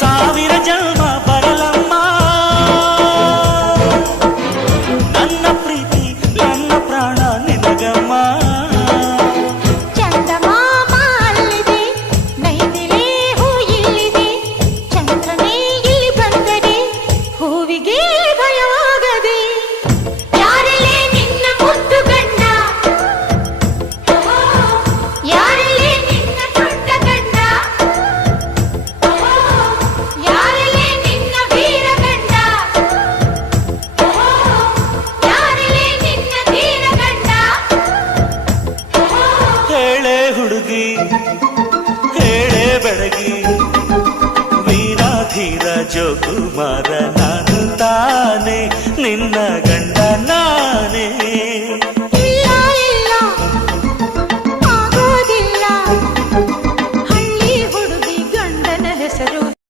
ಸಾವಿರ ಜನ್ಮ ಬರಲಮ್ಮ ನನ್ನ ಪ್ರೀತಿ ನನ್ನ ಪ್ರಾಣ ನಿನಗಮ್ಮ. ಚಂದಮಾಮ ಅಲ್ಲಿದೆ, ನೈದಿಲೆ ಹೂ ಇಲ್ಲಿದೆ, ಚಂದ್ರನೇ ಇಲ್ಲಿ ಬಂದರೆ ಹೂವಿಗೆ ಭಯವಾಗದೆ. ಯಾರಲೇ ನಿನ್ನ ಮುದ್ದು ಗಂಡ, ಯಾರಲೇ ನಿನ್ನ ದೊಡ್ಡ ಗಂಡ, ಯಾರಲೇ ನಿನ್ನ ವೀರ ಗಂಡ, ಯಾರಲೇ ನಿನ್ನ ಧೀರ ಗಂಡ. ಹೇಳೆ ಹುಡುಗಿ ಹೇಳೆ ಬೆಳಗಿ, ವೀರ ಧೀರ ಜೋಕುಮಾರ ನಾನು ತಾನೆ ನಿನ್ನ